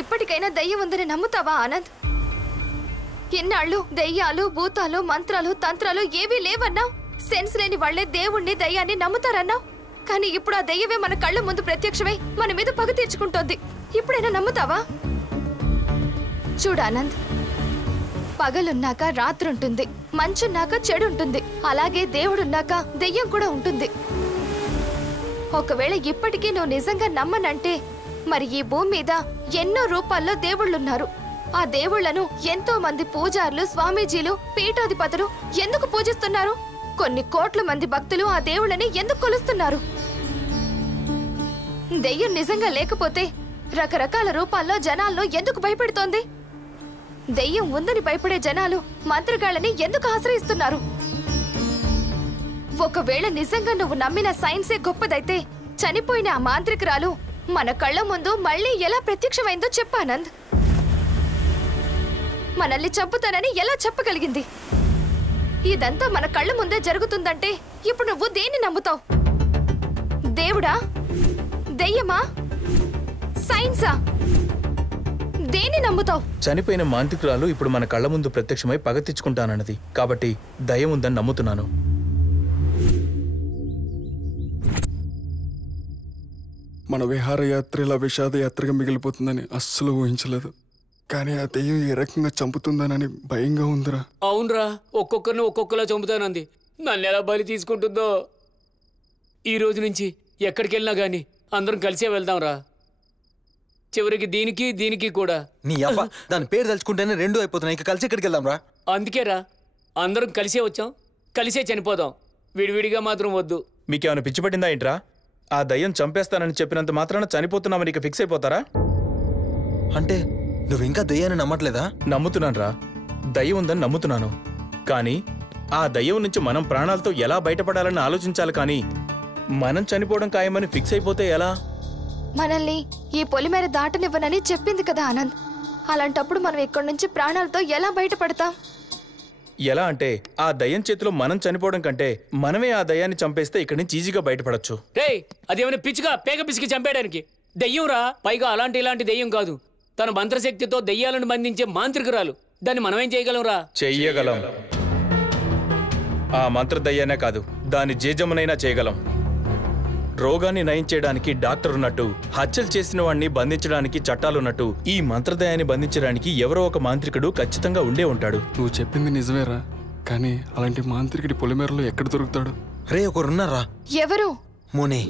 ఇప్పటికైనా దయ్యం ఉందని నమ్ముతావా ఆనంద్? ఇన్నాళ్ళు దయ్యాలు భూతాలు మంత్రాలు తంత్రాలు ఏవీ లేవన్నావు. సెన్స్ లేని వాళ్లే దేవుణ్ణి దయ్యాన్ని నమ్ముతారన్నావు. కానీ ఇప్పుడు ఆ దయ్యమే మన కళ్ళ ముందు ప్రత్యక్షమై మన మీద పగ తీర్చుకుంటోంది. ఇప్పుడైనా నమ్ముతావా? చూడు ఆనంద్, పగలున్నాక రాత్రుంటుంది, మంచున్నాక చెడుంటుంది. అలాగే దేవుడున్నాక దెయ్యం కూడా ఉంటుంది. ఒకవేళ ఇప్పటికీ నువ్వు నిజంగా నమ్మనంటే మరి ఈ భూమి మీద ఎన్నో రూపాల్లో దేవుళ్ళున్నారు. ఆ దేవుళ్లను ఎంతో మంది పూజారులు, స్వామీజీలు, పీఠాధిపతులు ఎందుకు పూజిస్తున్నారు? కొన్ని కోట్ల మంది భక్తులు ఆ దేవుళ్ళని ఎందుకు కొలుస్తున్నారు? దెయ్యం నిజంగా లేకపోతే రకరకాల రూపాల్లో జనాల్లో ఎందుకు భయపెడుతోంది? దెయ్యం ఉందని భయపడే జనాలు మంత్రగాళ్ళని ఎందుకు ఆశ్రయిస్తున్నారు? ఒకవేళ నిజంగా నువ్వు నమ్మిన సైన్సే గొప్పదైతే చనిపోయిన ఆ మాంత్రికురాలు మన కళ్ళ ముందు మళ్ళీ ఎలా ప్రత్యక్షమైందో చెప్పానంద్. మనల్ని చంపుతానని ఎలా చెప్పగలిగింది? ఇదంతా మన కళ్ళ ముందే జరుగుతుందంటే ఇప్పుడు నువ్వు దేన్ని నమ్ముతావు? దేవుడా? దెయ్యమా? సైన్సా? దేన్ని నమ్ముతావు? చనిపోయిన మాంత్రికురాలు ఇప్పుడు మన కళ్ళ ముందు ప్రత్యక్షమై పగ తెచ్చుకుంటానన్నది. కాబట్టి దయ్యం ఉందని నమ్ముతున్నాను. మన విహారయాత్ర ఇలా విషాదయాత్రగా మిగిలిపోతుందని అస్సలు ఊహించలేదు. కానీ ఆ దెయ్యం ఏ రకంగా చంపుతుందనని భయంగా ఉందిరా. అవునరా, ఒక్కొక్కరిని ఒక్కొక్కలా చంపుతానంది. నన్ను ఎలా బలి తీసుకుంటుందో. ఈ రోజు నుంచి ఎక్కడికి వెళ్ళినా గానీ అందరం కలిసే వెళ్దాంరా. చివరికి దీనికి కూడా. నీ అబ్బా, దాని పేరు తలుచుకుంటేనే రెండు అయిపోతున్నాయి. ఇక కలిసి ఎక్కడికి వెళ్దాం రా. అందుకేరా అందరం కలిసే వచ్చాం, కలిసే చనిపోదాం. విడివిడిగా మాత్రం వద్దు. మీకేమైనా పిచ్చి పట్టిందా ఏంట్రా? ఆ దయ్యం చంపేస్తానని చెప్పినంత మాత్రాన చనిపోతున్నామని ఇక ఫిక్స్ అయిపోతారా? అంటే నువ్వు ఇంకా దయ్యాన్ని నమ్మట్లేదా? నమ్ముతున్నాను రా, దయ్యం ఉందని నమ్ముతున్నాను. కానీ ఆ దయ్యం నుంచి మనం ప్రాణాలతో ఎలా బయటపడాలని ఆలోచించాలి. కానీ మనం చనిపోవడం ఖాయమని ఫిక్స్ అయిపోతే ఎలా? మనల్ని ఈ పొలిమేర దాటనివ్వనని చెప్పింది కదా ఆనంద్. అలాంటప్పుడు మనం ఇక్కడి నుంచి ప్రాణాలతో ఎలా బయటపడతాం? ఎలా అంటే ఆ దయ్యం చేతిలో మనం చనిపోవడం కంటే మనమే ఆ దయ్యాన్ని చంపేస్తే ఇక్కడి నుంచి ఈజీగా బయటపడచ్చు. రే, అదేమైనా పిచ్చిగా పేగ పిసికి చంపేయడానికి? దెయ్యం రా. పైగా ఇలాంటి దెయ్యం కాదు. తన మంత్రశక్తితో దెయ్యాలను బంధించే మాంత్రికురాలు. దాన్ని మనమేం చేయగలం రా? చెయ్యగలం. ఆ మంత్ర దయ్యానే కాదు, దాని జేజమునైనా చేయగలం. రోగాన్ని నయం చేయడానికి డాక్టర్ ఉన్నట్టు, హత్యలు చేసిన వాడిని బంధించడానికి చట్టాలున్నట్టు ఈ మంత్రదయాన్ని బంధించడానికి ఎవరో ఒక మాంత్రికుడు ఖచ్చితంగా ఉండే ఉంటాడు. నువ్వు చెప్పింది నిజమేరా. కానీ అలాంటి మాంత్రికుడి పొలిమేరలో ఎక్కడ దొరుకుతాడు? రే, ఒకరున్నారా. ఎవరు? మోనే.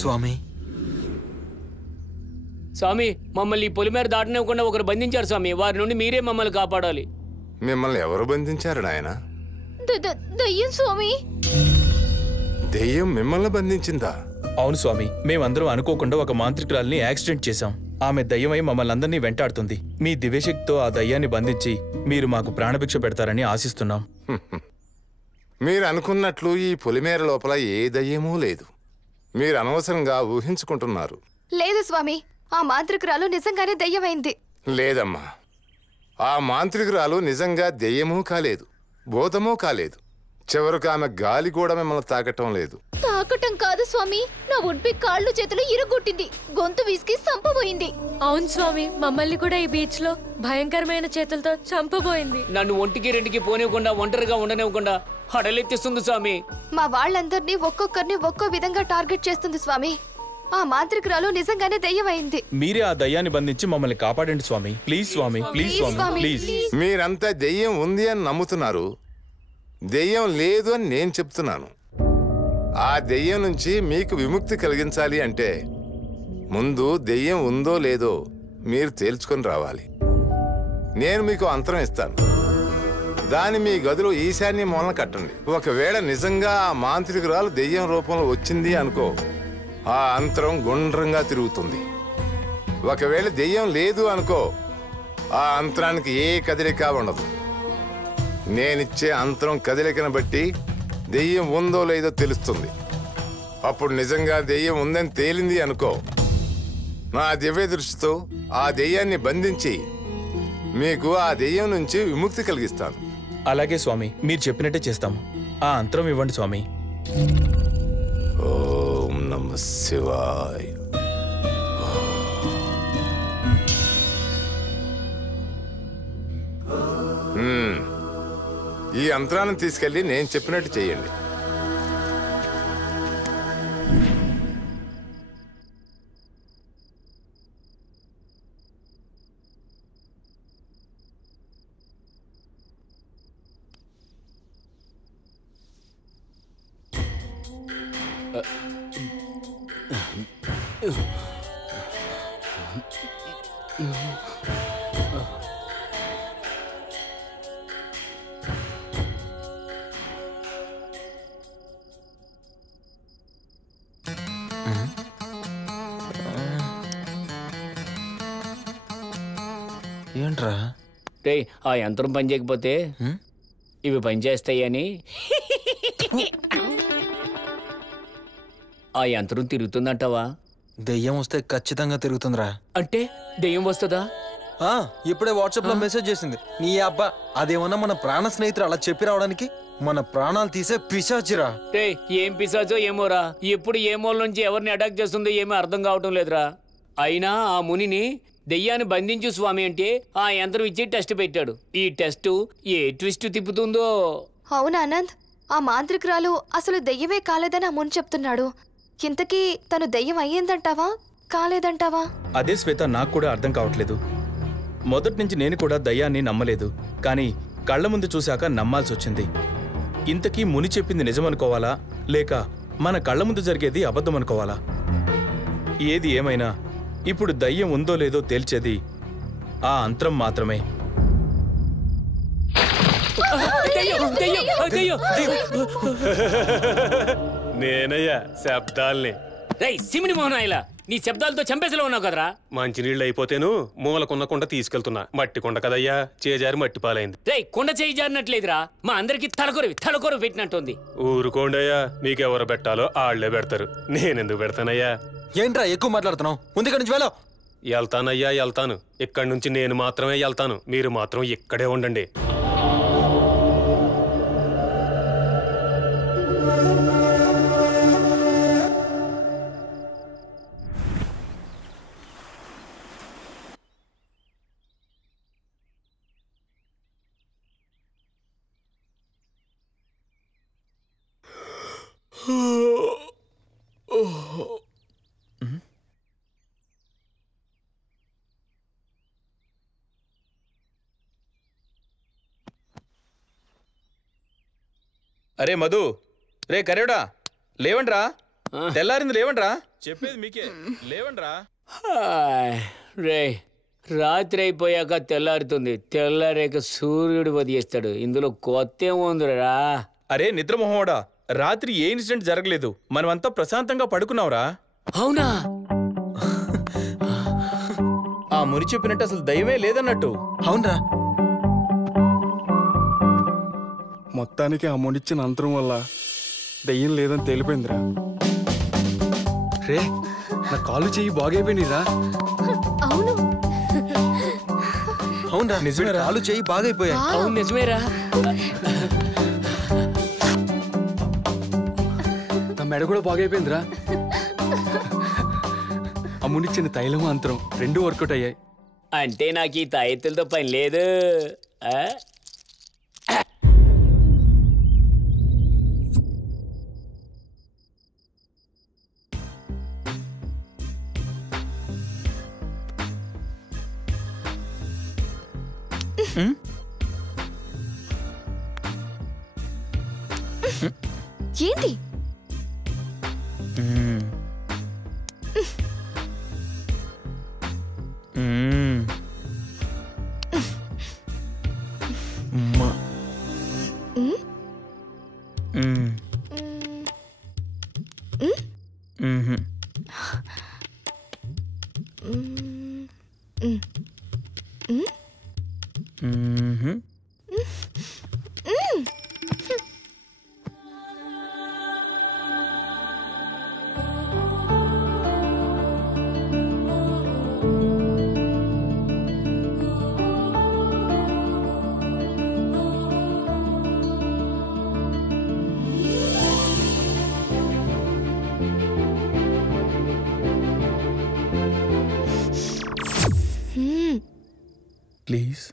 స్వామి, స్వామి, మమ్మల్ని ఈ పొలిమేర దాటనివ్వకుండా ఒకరు బంధించారు స్వామి. వారి నుండి మీరే మమ్మల్ని కాపాడాలి. మిమ్మల్ని ఎవరు బంధించారు నాయన? దయ్యం స్వామి. దెయ్యం మిమ్మల్ని బంధించిందా? అవును స్వామి, మేమందరం అనుకోకుండా ఒక మాంత్రికురాల్ని యాక్సిడెంట్ చేశాం. ఆమె దయ్యమై మమ్మల్ని అందరినీ వెంటాడుతుంది. మీ దివ్యశక్తితో ఆ దయ్యాన్ని బంధించి మీరు మాకు ప్రాణభిక్ష పెడతారని ఆశిస్తున్నాం. మీరు అనుకున్నట్లు ఈ పొలిమేర లోపల ఏ దయ్యమూ లేదు. మీరు అనవసరంగా ఊహించుకుంటున్నారు. లేదు స్వామి, ఆ మాంత్రికురాలు నిజంగానే దయ్యమైంది. లేదమ్మా, ఆ మాంత్రికురాలు నిజంగా దెయ్యమూ కాలేదు, భూతమూ కాలేదు. చివరికి ఆమె గాలి కూడా మిమ్మల్ని తాకటం లేదు. తాకటం కాదు స్వామి, నా ఉడ్పి కాళ్ళు చేతులు ఇరుగొట్టింది, గొంతు విసికి చంపబోయింది. అవును స్వామి, మమ్మల్ని కూడా ఈ బీచ్ లో భయంకరమైన చేతులతో చంపబోయింది. నన్ను ఒంటికి రెండుకి పోనివ్వకుండా, ఒంటరిగా ఉండనివ్వకుండా హడలెత్తిస్తుంది స్వామి. మా వాళ్ళందరినీ ఒక్కొక్కరిని ఒక్కో విధంగా టార్గెట్ చేస్తుంది స్వామి. ఆ మాంత్రికురాలు నిజంగానే దయ్యమైంది. మీరే ఆ దయ్యాన్ని బంధించి మమ్మల్ని కాపాడండి Swami. Please Swami, please Swami, please. మీరంతా దెయ్యం ఉంది అని నమ్ముతున్నారు, దెయ్యం లేదు అని నేను చెప్తున్నాను. ఆ దెయ్యం నుంచి మీకు విముక్తి కలిగించాలి అంటే ముందు దెయ్యం ఉందో లేదో మీరు తేల్చుకొని రావాలి. నేను మీకు అంతరం ఇస్తాను. దాన్ని మీ గదిలో ఈశాన్య మూలన కట్టండి. ఒకవేళ నిజంగా ఆ మాంత్రికురాలు దెయ్యం రూపంలో వచ్చింది అనుకో, ఆ అంతరం గుండ్రంగా తిరుగుతుంది. ఒకవేళ దెయ్యం లేదు అనుకో, ఆ అంతరానికి ఏ కదలిక ఉండదు. నేనిచ్చే అంతరం కదలికను బట్టి దెయ్యం ఉందో లేదో తెలుస్తుంది. అప్పుడు నిజంగా దెయ్యం ఉందని తేలింది అనుకో, నా దివ్య దృష్టితో ఆ దెయ్యాన్ని బంధించి మీకు ఆ దెయ్యం నుంచి విముక్తి కలిగిస్తాను. అలాగే స్వామి, మీరు చెప్పినట్టే చేస్తాము. ఆ అంతరం ఇవ్వండి స్వామి. ఓం నమః శివాయ. ఈ యంత్రాన్ని తీసుకెళ్ళి నేను చెప్పినట్టు చేయండి. ఏంట్రా? రే, ఆ యంత్రం పని చేయకపోతే ఇవి పనిచేస్తాయని ఆ యంత్రం తిరుగుతుందంటావా? దెయ్యం వస్తే ఖచ్చితంగా తిరుగుతుందిరా. అంటే దెయ్యం వస్తుందా? ఇప్పుడే వాట్సాప్ లో మెసేజ్ చేసింది. నీ అబ్బా, అదేమన్నా మన ప్రాణ స్నేహితుడు అలా చెప్పి రావడానికి మన ప్రాణాలు తీసే పిశాచిరా. రే, ఏం పిశాచో ఏమోరా, ఎప్పుడు ఏ మూల నుంచి ఎవరిని అటాక్ చేస్తుందో ఏమీ అర్థం కావటం లేదురా. అయినా ఆ మునిని దెయ్యాన్ని బంధించు స్వామి అంటే ఆ యంత్రం ఇచ్చి టెస్ట్ పెట్టాడు. ఈ టెస్ట్ ఏ ట్విస్ట్ తిప్పుతుందో. అవునా ఆనంద్, ఆ మాంత్రికురాలు అసలు దెయ్యమే కాలేదని ఆ ముని చెప్తున్నాడు. ఇంతకీ తను దెయ్యం అయ్యిందంటావా కాలేదంటావా? అదే శ్వేత, నాకు కూడా అర్థం కావట్లేదు. మొదటి నుంచి నేను కూడా దయ్యాన్ని నమ్మలేదు, కానీ కళ్ళ ముందు చూశాక నమ్మాల్సి వచ్చింది. ఇంతకీ ముని చెప్పింది నిజమనుకోవాలా, లేక మన కళ్ళ ముందు జరిగేది అబద్ధం అనుకోవాలా? ఏది ఏమైనా ఇప్పుడు దయ్యం ఉందో లేదో తేల్చేది ఆ అంతరం మాత్రమే. నేనయ్యా శబ్దాల్ని. రేయ్ సిమిని మోహన్ ఇలా నీ శబ్దాలతో చంపేసలో ఉన్నావు కదరా. మంచినీళ్ళు అయిపోతేను మూలకున్న కుండ తీసుకెళ్తున్నా. మట్టి కుండ కదయ్యా, చేజారి మట్టి పాలైంది. రేయ్, కొండ చేయి జారినట్లేదురా, మా అందరికి తలకొరవి పెట్టినట్టుంది. ఊరుకోండయ్యా, మీకెవరు పెట్టాలో ఆళ్లే పెడతారు, నేనెందుకు పెడతానయ్యా? ఏంట్రా ఎక్కువ మాట్లాడుతున్నావు? ముందు ఇక్కడి నుంచి వెళ్ళావు. వెళ్తానయ్యా, వెళ్తాను. ఇక్కడి నుంచి నేను మాత్రమే వెళ్తాను, మీరు మాత్రం ఇక్కడే ఉండండి. అరే మధు, రే కరేడా, లేవండ్రా, తెల్లారింది లేవండ్రా, చెప్పేది మీకే, లేవండ్రా. రే, రాత్రి అయిపోయాక తెల్లారుతుంది, తెల్లారేక సూర్యుడు వదిలేస్తాడు. ఇందులో కొత్త ఏముందిరా? అరే నిద్రమోహోడా, రాత్రి ఏ ఇన్సిడెంట్ జరగలేదు, మనమంతా ప్రశాంతంగా పడుకున్నావురా. అవునా? ఆ ముని చెప్పినట్టు అసలు దయ్యమే లేదన్నట్టు. అవునరా, మొత్తానికి ఆ మునిచ్చిన అంతరం వల్ల దెయ్యం లేదని తేలిపోయిందిరా. రే, నా కాలు చెయ్యి బాగైపోయినరా. అవును అవునరా, నిజమే, కాలు చెయ్యి బాగైపోయా. అవును నిజమేరా. నా మెడ కూడా బాగైపోయిందిరా. ఆ మునిచ్చిన తైలము అంతరం రెండు వర్కౌట్ అయ్యాయి. అంటే నాకు ఈ తాయెత్తులతో పని లేదు. ఏంటి? ప్లీజ్.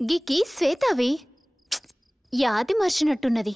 గిక్కి శ్వేతవి యాది మర్చినట్టున్నది.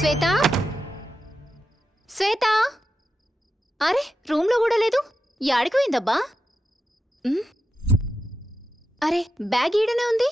శ్వేత, శ్వేత, అరే రూమ్ లో కూడా లేదు, యాడికి పోయిందబ్బా? అరే బ్యాగ్ ఈడనే ఉంది.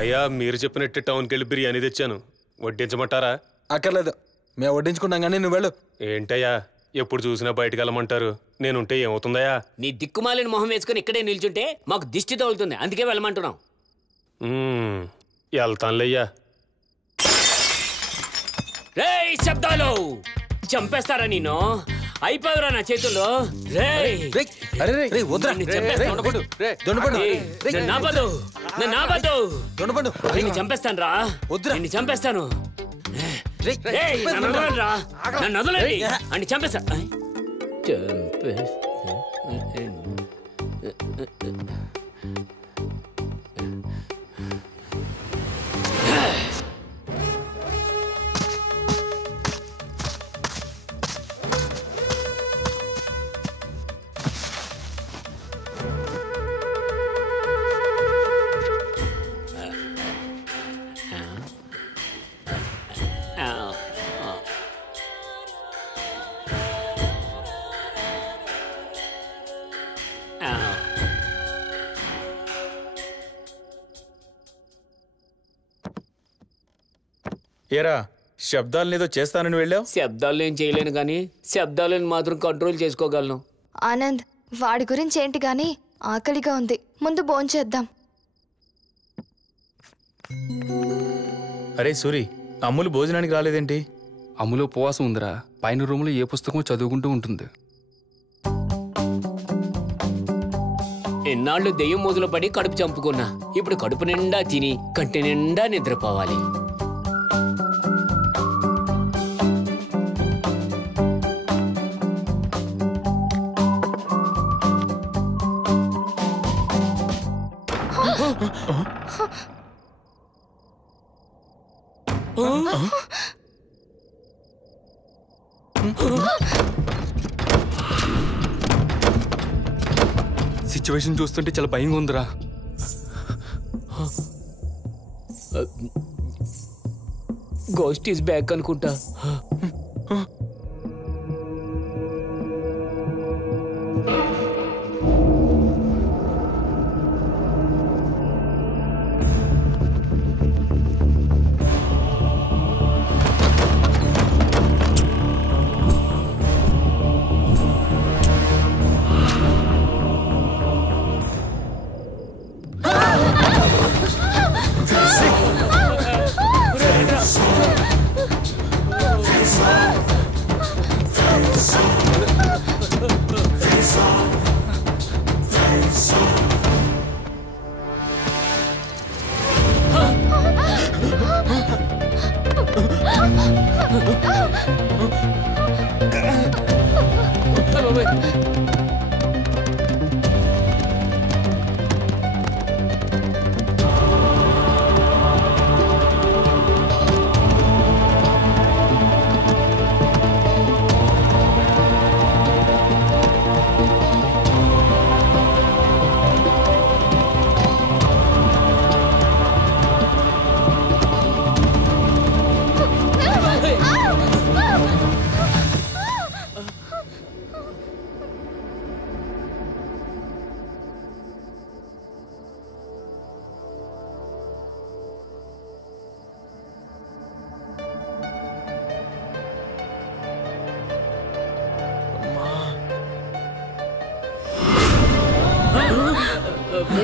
అయ్యా మీరు చెప్పినట్టు టౌన్కి వెళ్ళి బిర్యానీ తెచ్చాను, వడ్డించమంటారా? అక్కర్లేదు, మేము వడ్డించుకుంటాం కానీ నువ్వు వెళ్ళు. ఏంటయ్యా ఎప్పుడు చూసినా బయటకు వెళ్ళమంటారు, నేనుంటే ఏమవుతుందయ్యా? నీ దిక్కుమాలిన మొహం వేసుకుని ఇక్కడే నిల్చుంటే మాకు దిష్టి తగులుతుంది, అందుకే వెళ్ళమంటున్నాం. వెళ్తానులేయ్యా. రేయ్ శబ్దాలు చంపేస్తారా నిన్ను? అయిపోయారా నా చేతుల్లో? చంపేస్తాను రా, నిన్ను చంపేస్తాను. నన్ను వదలండి అని చంపేస్తా. ఏరా శబ్దాలనేదో చేస్తానని వెళ్ళావు? శబ్దాలు నేను చేయలేను కానీ శబ్దాలను మాత్రం కంట్రోల్ చేసుకోగలను. ఆనంద్, వాడి గురించి ఏంటి గాని ఆకలిగా ఉంది, ముందు భోంచేద్దాం. అరే సూరి, అమ్ములు భోజనానికి రాలేదేంటి? అమ్ములో ఉపవాసం ఉందిరా. పైన రూమ్లో ఏ పుస్తకం చదువుకుంటూ ఉంటుంది. ఎన్నాళ్ళు దెయ్యం మొదలు పడి కడుపు చంపుకున్నా, ఇప్పుడు కడుపు నిండా తిని కంటి నిండా నిద్రపోవాలి. సిచ్యువేషన్ చూస్తుంటే చాలా భయంగా ఉందిరా. గోస్ట్ ఈస్ బ్యాక్ అనుకుంటా.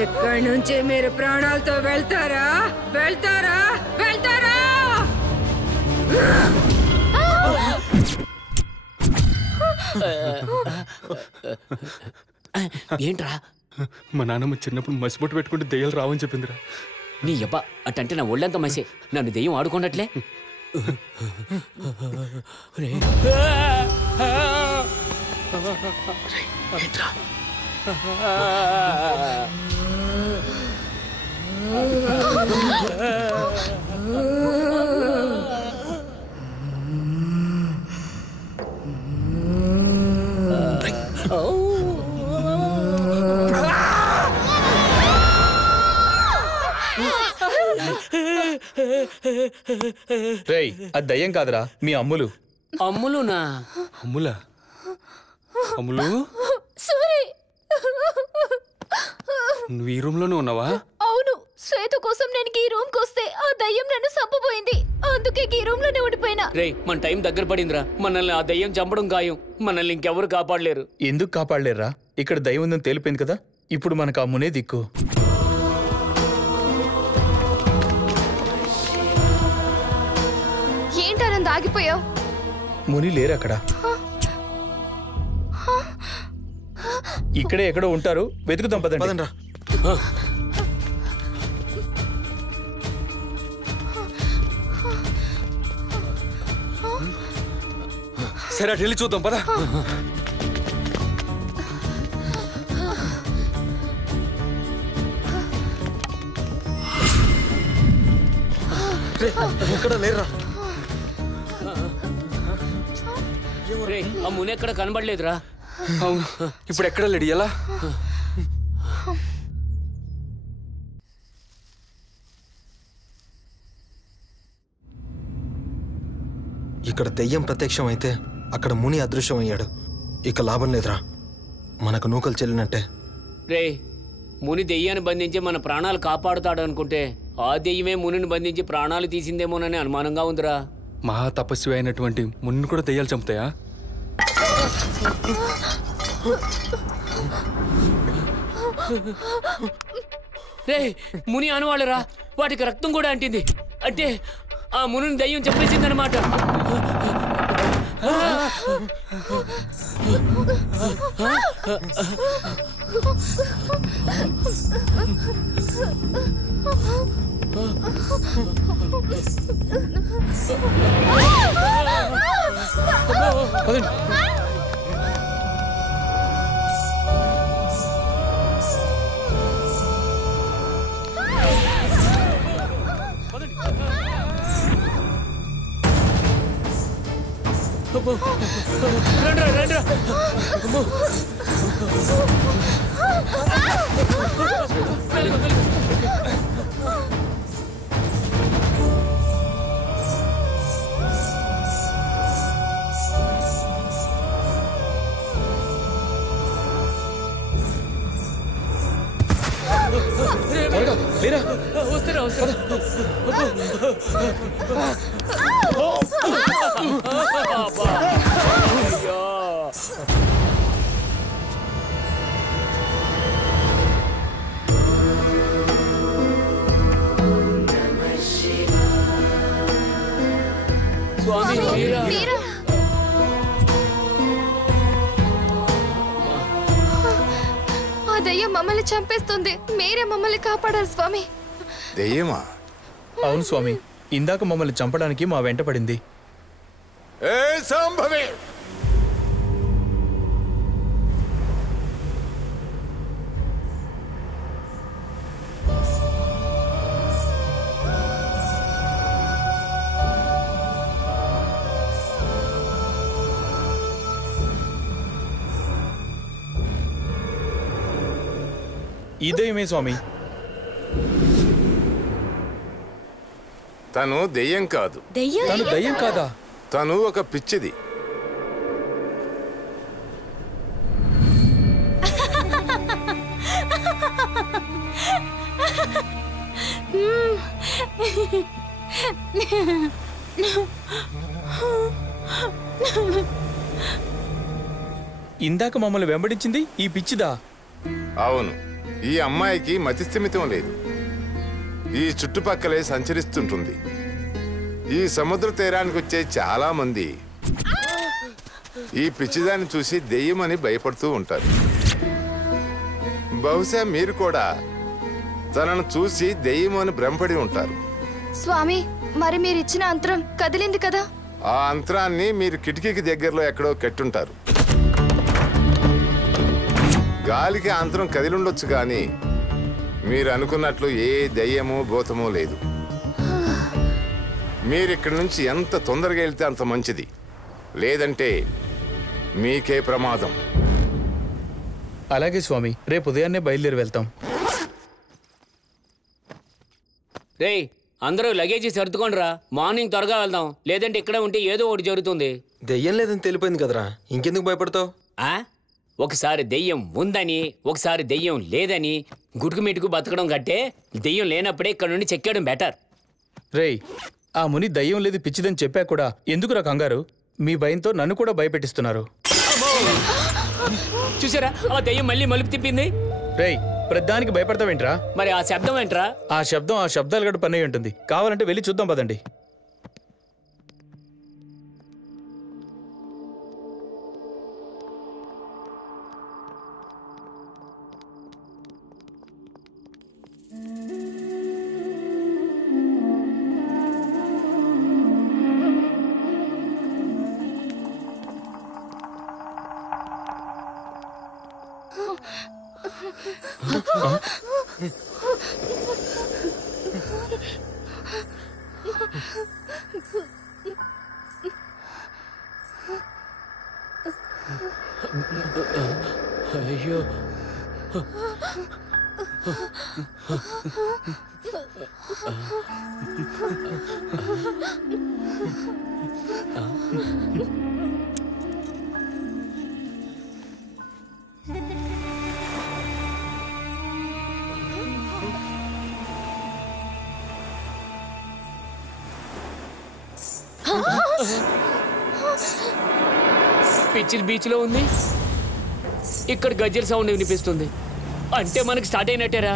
ఎక్కడి నుంచి మీరు ప్రాణాలతో వెళ్తారా? వెళ్తారా? వెళ్తారా? ఏంట్రా? మా నాన్నమ్మ చిన్నప్పుడు మసిబొట్టు పెట్టుకుంటే దెయ్యాలు రావని చెప్పిందిరా. నీ అబ్బా అటంటే నా ఒళ్ళంతా మసే. నన్ను దెయ్యం ఆడుకున్నట్లే. రేయ్, అది దయ్యం కాదురా, మీ అమ్ములు. అమ్ములునా? అమ్ములా? అమ్ములు, సూరి, నువ్వు ఈ రూమ్లోనే ఉన్నావా? అవును. శ్వేత కోసం నేను ఈ రూమ్ కొస్తే ఆ దయ్యం నన్ను చంపబోయింది. అందుకే ఈ రూమ్ లోనే ఉండిపోయినా. రేయ్, మన టైం దగ్గర పడిందిరా. మనల్ని ఆ దయ్యం చంపడం ఖాయం. మనల్ని ఇంకెవరు కాపాడలేరు. ఎందుకు కాపాడలేరా? ఇక్కడ దయ్యం ఉందని తేలిపోయింది కదా. ఇప్పుడు మనకు అమ్మునే దిక్కు. ఏంటానంద్ ఆగిపోయావు? ముని లేరు అక్కడ. ఇక్కడే ఎక్కడో ఉంటారు, వెతుకుదాం పదండి. సరే అటు వెళ్ళి చూద్దాం పదా. ఇక్కడ లేరా? ఆ ముని ఎక్కడ కనబడలేదురా. అవును, ఇప్పుడు ఎక్కడ లేడు? ఎలా? ఇక్కడ దెయ్యం ప్రత్యక్షం అయితే అక్కడ ముని అదృశ్యం అయ్యాడు. ఇక లాభం లేదురా, మనకు నూకలు చెల్లినట్టే. రే, ముని దెయ్యాన్ని బంధించి మన ప్రాణాలు కాపాడుతాడు అనుకుంటే ఆ దెయ్యమే మునిని బంధించి ప్రాణాలు తీసిందేమోనని అనుమానంగా ఉందిరా. మహా తపస్వి అయినటువంటి మునిని కూడా దెయ్యాలు చంపుతాయా? రే ముని అనవాళ్ళరా, వాటికి రక్తం కూడా అంటింది. అంటే ఆ మునిని దయ్యం చంపేసిందనమాట. రండ్రా రండ్రా. వస్తారా వస్తారా. స్వామి మీరా? ఆ దయ్యం మమ్మల్ని చంపేస్తుంది, మీరే మమ్మల్ని కాపాడాలి స్వామి. దెయ్యమా? అవును స్వామి, ఇందాక మమ్మల్ని చంపడానికి మా వెంట పడింది. ఏ సంభవే! ఈ దెయ్యమే స్వామి. తను దెయ్యం కాదు. తను దెయ్యం కాదా? తను ఒక పిచ్చిది. ఇందాక మమ్మల్ని వెంబడించింది ఈ పిచ్చిదా? అవును, ఈ అమ్మాయికి మతిస్థిమితం లేదు. ఈ చుట్టుపక్కలే సంచరిస్తుంటుంది. ఈ సముద్ర తీరానికి వచ్చే చాలా మంది ఈ పిచ్చిదాన్ని చూసి దెయ్యమని భయపడుతూ ఉంటారు. బహుశా మీరు కూడా తనను చూసి దెయ్యమని భ్రమపడి ఉంటారు. స్వామి, మరి మీరిచ్చిన అంతరం కదిలింది కదా? ఆ అంతరాన్ని మీరు కిటికీకి దగ్గరలో ఎక్కడో కట్టుంటారు. గాలికి అంతరం కదిలుండొచ్చు, కానీ మీరు అనుకున్నట్లు ఏ దయ్యమో భూతమో లేదు. మీరిక్కడి నుంచి ఎంత తొందరగా వెళ్తే అంత మంచిది, లేదంటే మీకే ప్రమాదం. అలాగే స్వామి, రేపు ఉదయాన్నే బయలుదేరి వెళ్తాం. రే అందరూ లగేజీ సర్దుకోండి రా, మార్నింగ్ త్వరగా వెళ్దాం. లేదంటే ఇక్కడే ఉంటే ఏదో ఒకటి జరుగుతుంది. దెయ్యం లేదని తెలిపోయింది కదరా, ఇంకెందుకు భయపడతావు? ఒకసారి దెయ్యం ఉందని, ఒకసారి దెయ్యం లేదని గుటుకు మిటుకు బతకడం కట్టే దెయ్యం లేనప్పుడే ఇక్కడ నుండి చెక్కేయడం బెటర్. రేయ్, ఆ ముని దయ్యం లేదు పిచ్చిదని చెప్పా కూడా ఎందుకురా కంగారు? మీ భయంతో నన్ను కూడా భయపెట్టిస్తున్నారు. చూసారా, ఆ దెయ్యం మళ్ళీ మలుపు తిప్పింది. రేయ్, ప్రతిదానికి భయపడతావేంట్రా? మరి ఆ శబ్దం ఏంట్రా? ఆ శబ్దాలు గడు పని ఉంటుంది. కావాలంటే వెళ్ళి చూద్దాం పదండి. అయ్యో, పిచ్చిల్ బీచ్ లో ఉంది, ఇక్కడ గజ్జల సౌండ్ వినిపిస్తుంది. అంటే మనకి స్టార్ట్ అయినట్టేరా?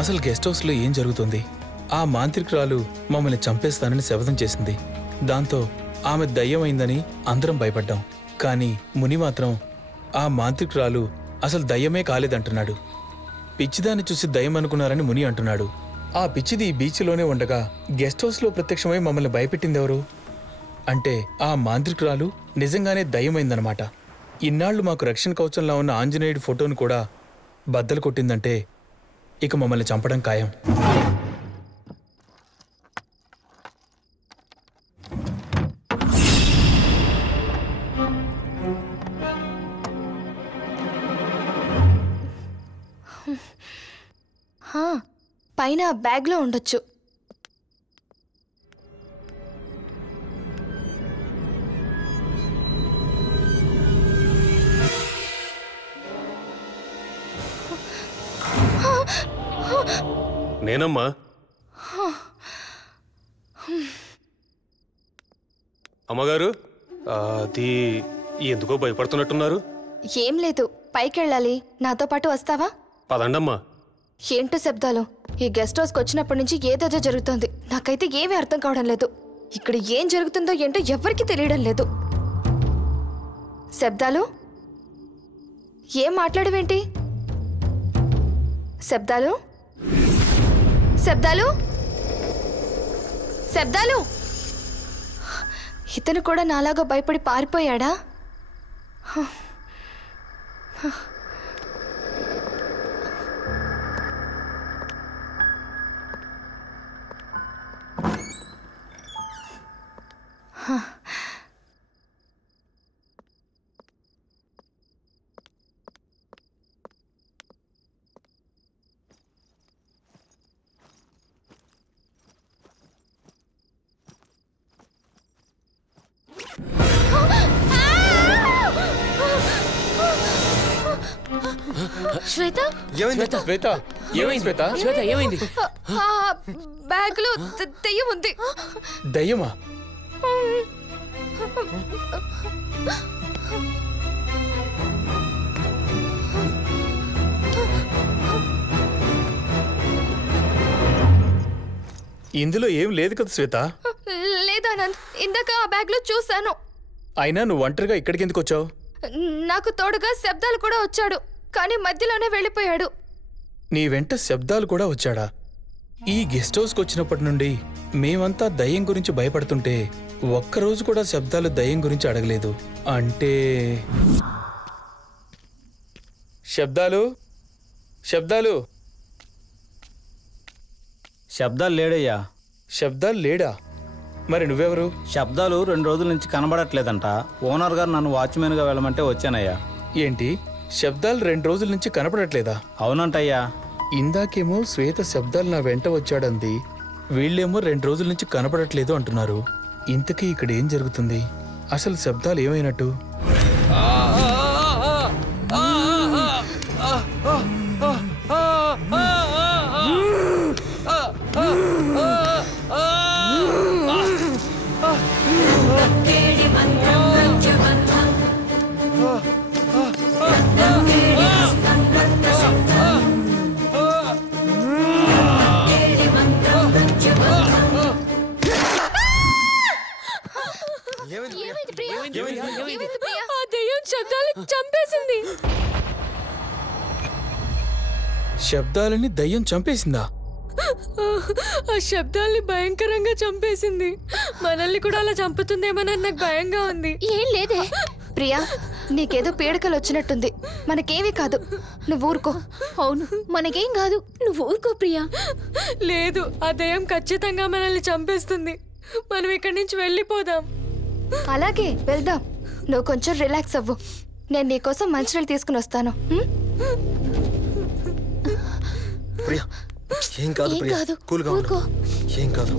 అసలు గెస్ట్ హౌస్లో ఏం జరుగుతుంది? ఆ మాంత్రికురాలు మమ్మల్ని చంపేస్తానని శపథం చేసింది. దాంతో ఆమె దయ్యమైందని అందరం భయపడ్డాం. కానీ ముని మాత్రం ఆ మాంత్రికురాలు అసలు దయ్యమే కాలేదంటున్నాడు. పిచ్చిదాన్ని చూసి దయ్యం అనుకున్నారని ముని అంటున్నాడు. ఆ పిచ్చిది ఈ బీచ్లోనే ఉండగా గెస్ట్ హౌస్లో ప్రత్యక్షమై మమ్మల్ని భయపెట్టిందెవరు? అంటే ఆ మాంత్రికురాలు నిజంగానే దయ్యమైందనమాట. ఇన్నాళ్లు మాకు రక్షణ కవచంలో ఉన్న ఆంజనేయుడి ఫోటోను కూడా బద్దలు కొట్టిందంటే ఇక మమ్మల్ని చంపడం ఖాయం. పైన బ్యాగ్లో ఉండొచ్చు. నేనమ్మా. అమ్మగారు, అది ఎందుకో భయపడుతున్నట్టున్నారు. ఏం లేదు, పైకెళ్ళాలి. నాతో పాటు వస్తావా? పదండమ్మా. ఏంటో శబ్దాలు? ఈ గెస్ట్ హౌస్కి వచ్చినప్పటి నుంచి ఏదేదో జరుగుతోంది. నాకైతే ఏమీ అర్థం కావడం లేదు. ఇక్కడ ఏం జరుగుతుందో ఏంటో ఎవ్వరికీ తెలియడం లేదు. శబ్దాలు, ఏం మాట్లాడవేంటి? శబ్దాలు, శబ్దాలు, శబ్దాలు. ఇతను కూడా నాలాగా భయపడి పారిపోయాడా? శ్వేత, శ్వేత, ఏమైంది శ్వేత? శ్వేత, ఏమైంది? బ్యాగ్ లో దెయ్యం ఉంది. దయ్యమా? ఇందులో ఏం లేదు కదా శ్వేత? లేదానంద్, ఇందాక ఆ బ్యాగ్ లో చూశాను. అయినా నువ్వు ఒంటరిగా ఇక్కడికి ఎందుకు వచ్చావు? నాకు తోడుగా శబ్దాలు కూడా వచ్చాడు, కానీ మధ్యలోనే వెళ్ళిపోయాడు. నీ వెంట శబ్దాలు కూడా వచ్చాడా? ఈ గెస్ట్ హౌస్కి వచ్చినప్పటి నుండి మేమంతా దయ్యం గురించి భయపడుతుంటే ఒక్కరోజు కూడా శబ్దాలు దయ్యం గురించి అడగలేదు. అంటే శబ్దాలు శబ్దాలు శబ్దాలు లేడయ్యా. శబ్దాలు లేడా? మరి నువ్వెవరు? శబ్దాలు 2 రోజుల నుంచి కనబడట్లేదంట. ఓనర్ గారు నన్ను వాచ్మెన్గా వెళ్ళమంటే వచ్చానయ్యా. ఏంటి, శబ్దాలు 2 రోజుల నుంచి కనపడట్లేదా? అవునంటయ్యా. ఇందాకేమో శ్వేత శబ్దాలు నా వెంట వచ్చాడంది, వీళ్ళేమో 2 రోజుల నుంచి కనపడట్లేదు అంటున్నారు. ఇంతకీ ఇక్కడ ఏం జరుగుతుంది? అసలు శబ్దాలు ఏమైనట్టు? శబ్దాలని దయ్యం చంపేసిందా? ఆ శబ్దాల్ని భయంకరంగా చంపేసింది. మనల్ని కూడా అలా చంపుతుందేమోనని నాకు భయంగా ఉంది. ఏం లేదే ప్రియా, నీకేదో పీడకలు వచ్చినట్టుంది. మనకేమీ కాదు, నువ్వు ఊరుకో. అవును, మనకేం కాదు, నువ్వు ఊరుకో ప్రియా. లేదు, ఆ దయ్యం ఖచ్చితంగా మనల్ని చంపేస్తుంది. మనం ఇక్కడి నుంచి వెళ్ళిపోదాం. అలాగే వెళ్దాం. నువ్వు కొంచెం రిలాక్స్ అవ్వు. నేను నీకోసం మంచినీళ్ళు తీసుకుని వస్తాను. ప్రియా, ఏం కాదు ప్రియా, కూల్గా ఉండు. ఏం కాదు.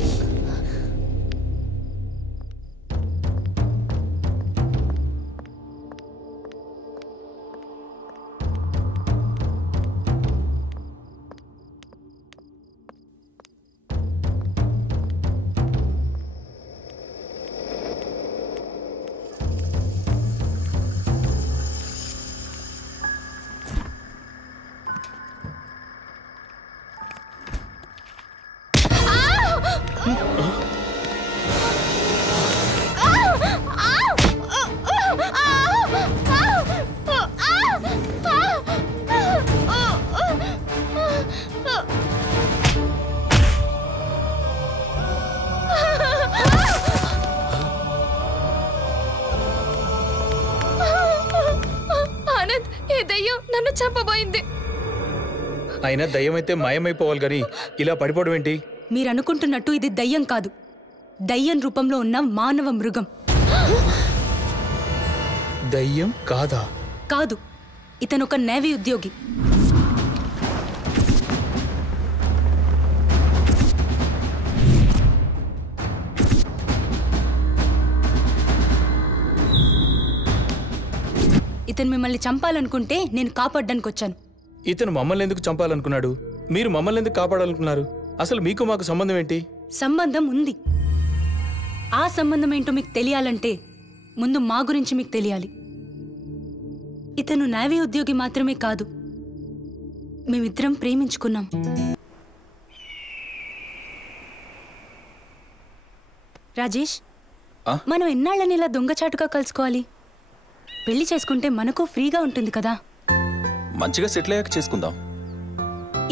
ఆనంద్, ఈ దయ్యం నన్ను చంపబోయింది. అయినా దయ్యం అయితే మాయమైపోవాలి గాని ఇలా పడిపోవడం ఏంటి? మీరనుకుంటున్నట్టు ఇది దయ్యం కాదు. దయ్యం రూపంలో ఉన్న మానవ మృగం. దయ్యం కాదా? కాదు, ఇతను ఒక నేవీ ఉద్యోగి. ఇతను మిమ్మల్ని చంపాలనుకుంటే నేను కాపాడడానికి వచ్చాను. ఇతను మమ్మల్ని ఎందుకు చంపాలనుకున్నాడు? మీరు మమ్మల్ని ఎందుకు కాపాడాలనుకున్నారు? అసలు మీకు మాకు సంబంధం ఏంటి? సంబంధం ఉంది. ఆ సంబంధం ఏంటో మీకు తెలియాలంటే ముందు మా గురించి మీకు తెలియాలి. ఇతను నేవీ ఉద్యోగి మాత్రమే కాదు, మేమిద్దరం ప్రేమించుకున్నాం. రాజేష్, మనం ఎన్నాళ్ళని ఇలా దొంగచాటుగా కలుసుకోవాలి? పెళ్లి చేసుకుంటే మనకు ఫ్రీగా ఉంటుంది కదా. మంచిగా సెటిల్ అయ్యాక చేసుకుందాం.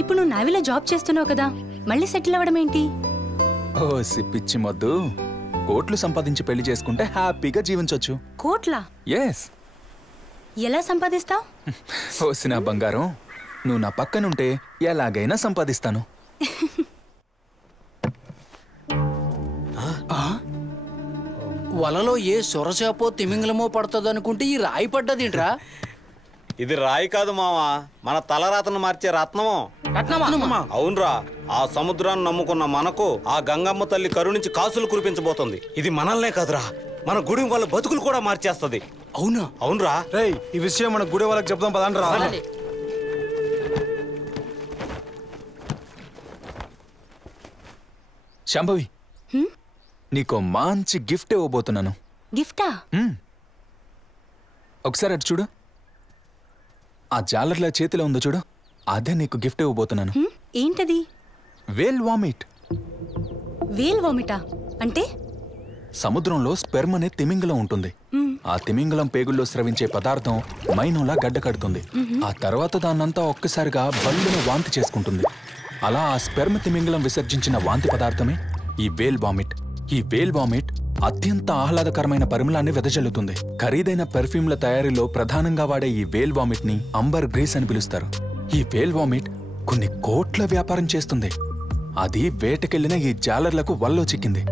ఇప్పుడు నువ్వు నేవీలో జాబ్ చేస్తున్నావు కదా, మళ్ళీ సెటిల్ అవ్వడం ఏంటి? ఓ పిచ్చి మొద్దు, కోట్లు సంపాదించి పెళ్లి చేసుకుంటే హ్యాపీగా జీవించొచ్చు. కోట్లా? ఎస్. ఎలా సంపాదిస్తావు? ఓసిన బంగారం, నువ్వు నా పక్కనుంటే ఎలాగైనా సంపాదిస్తాను. వలలో ఏ సొరచేపో తిమింగలమో పడుతుందనుకుంటే ఈ రాయి పడ్డదింట్రా. ఇది రాయి కాదు మావా, మన తలరాతను మార్చే రత్నము. అవునరా, ఆ సముద్రాన్ని నమ్ముకున్న మనకు ఆ గంగమ్మ తల్లి కరుణించి కాసులు కురిపించబోతుంది. ఇది మనల్నే కాదురా, మన గుడి వాళ్ళ బతుకులు కూడా మార్చేస్తుంది. అవునా? అవునరా. ఈ విషయం మన గుడి వాళ్ళకి చెప్దాం పదండి రా. శాంభవి, నీకో మంచి గిఫ్ట్ ఇవ్వబోతున్నాను. గిఫ్టా? ఒకసారి అటు చూడు. ఆ జాలర్ల చేతిలో ఉందో చూడు, అదే నీకు గిఫ్ట్ ఇవ్వబోతున్నాను. ఏంటది? వేల్ వామిట్. వేల్ వామిటా అంటే? సముద్రంలో స్పెర్మ్ అనే తిమింగలం ఉంటుంది. ఆ తిమింగలం పేగుల్లో స్రవించే పదార్థం మైనంలా గడ్డ కడుతుంది. ఆ తర్వాత దాన్నంతా ఒక్కసారిగా బల్లున వాంతి చేసుకుంటుంది. అలా ఆ స్పెర్మ్ తిమింగలం విసర్జించిన వాంతి పదార్థమే ఈ వేల్ వామిట్ అత్యంత ఆహ్లాదకరమైన పరిమళాన్ని వెదజల్లుతుంది. ఖరీదైన పెర్ఫ్యూమ్ల తయారీలో ప్రధానంగా వాడే ఈ వేల్ వామిట్ ని అంబర్ గ్రేస్ అని పిలుస్తారు. ఈ వేల్ వామిట్ కొన్ని కోట్ల వ్యాపారం చేస్తుంది. అది వేటకెళ్లిన ఈ జాలర్లకు వల్లో చిక్కింది.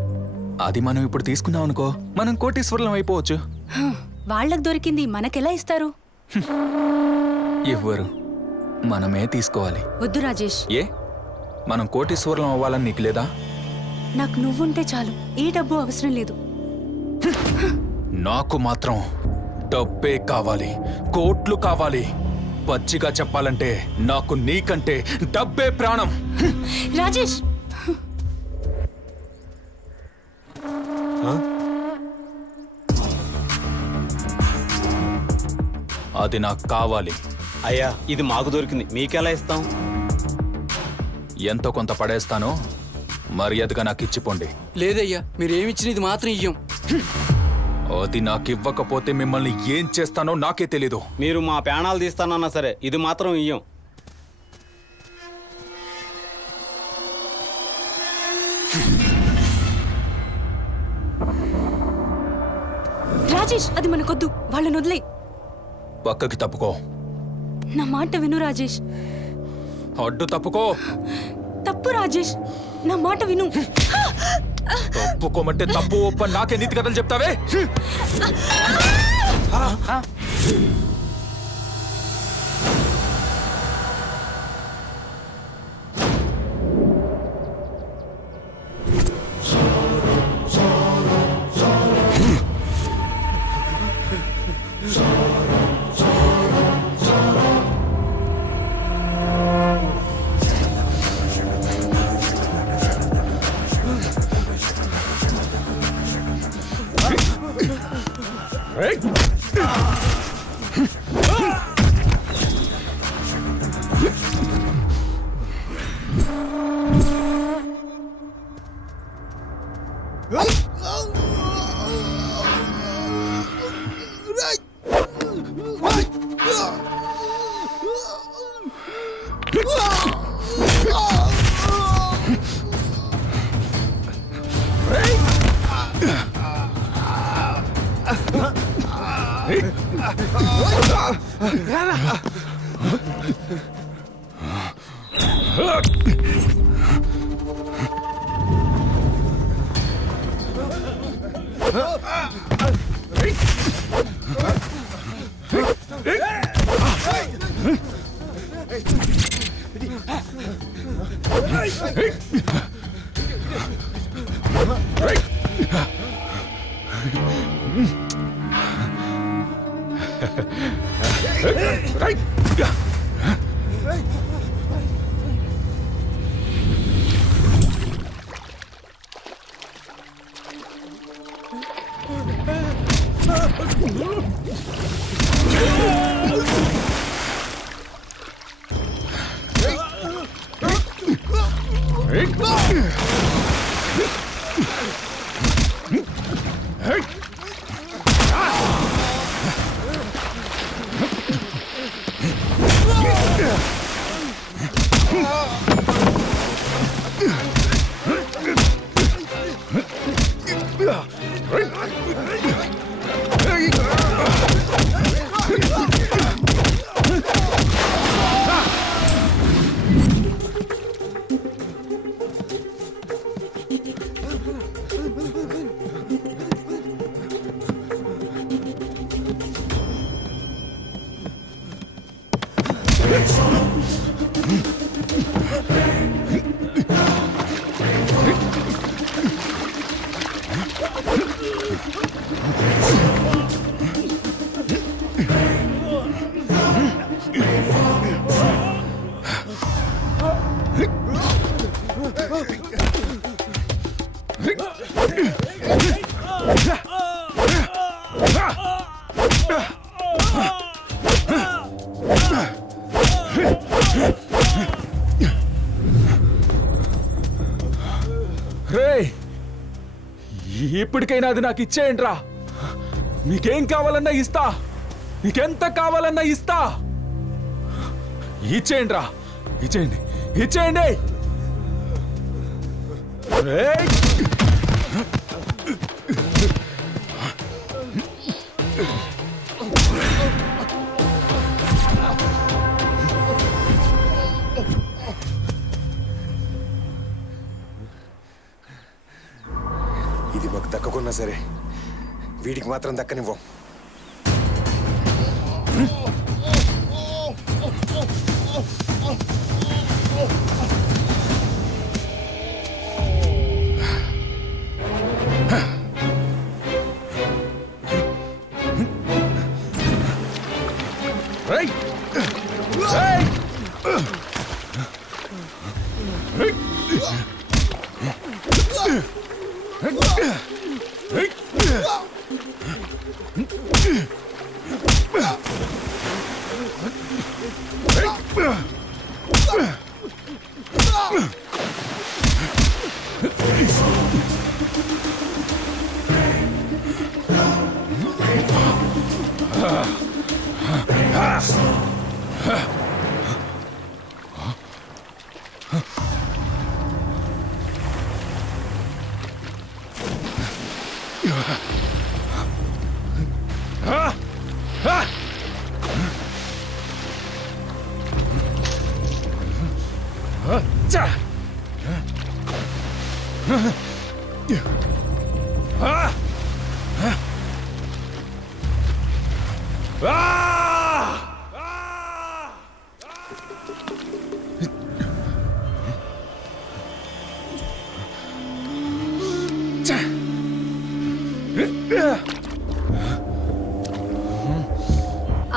అది మనం ఇప్పుడు తీసుకున్నాం అనుకో, మనం కోటీశ్వరులం అయిపోవచ్చు. వాళ్ళకు దొరికింది మనకెలా ఇస్తారు? ఇవ్వరు, మనమే తీసుకోవాలి. వద్దు రాజేష్. ఏ మనం కోటీశ్వరులం అవ్వాలని నీకు లేదా? నాకు నువ్వుంటే చాలు, ఏ డబ్బు అవసరం లేదు. నాకు మాత్రం డబ్బే కావాలి, కోట్లు కావాలి. పచ్చిగా చెప్పాలంటే నాకు నీకంటే డబ్బే ప్రాణం. రాజేష్, అది నాకు కావాలి. అయ్యా, ఇది మాకు దొరికింది, మీకెలా ఇస్తాం? ఎంతో కొంత పడేస్తాను, మర్యాదగా నాకు ఇచ్చిపోండి. లేదయ్యా, మీరేమిచ్చిన ఇది మాత్రం ఇయ్యం. అది నాకివ్వకపోతే మిమ్మల్ని ఏం చేస్తానో నాకే తెలీదు. మీరు మా ప్రాణాలు తీస్తానన్నా సరే, ఇది మాత్రం ఇయ్యం. రాజేష్, అది మనకొద్దు, వాళ్ళని వదిలే. పక్కకి తప్పుకో. నా మాట విను రాజేష్. అడ్డు తప్పుకో. తప్పు రాజేష్, నా మాట విను. తప్పుకోమంటే తప్పు ఒప్ప నాకే నీతి కథలు చెప్తావే. ఇప్పటికైనా అది నాకు ఇచ్చేయండిరా. మీకేం కావాలన్నా ఇస్తా, మీకెంత కావాలన్నా ఇస్తా. ఇచ్చేయండిరా, ఇచ్చేయండి, ఇచ్చేయండి. ఇది మాకు దక్కకున్నా సరే వీడికి మాత్రం దక్కనివ్వం.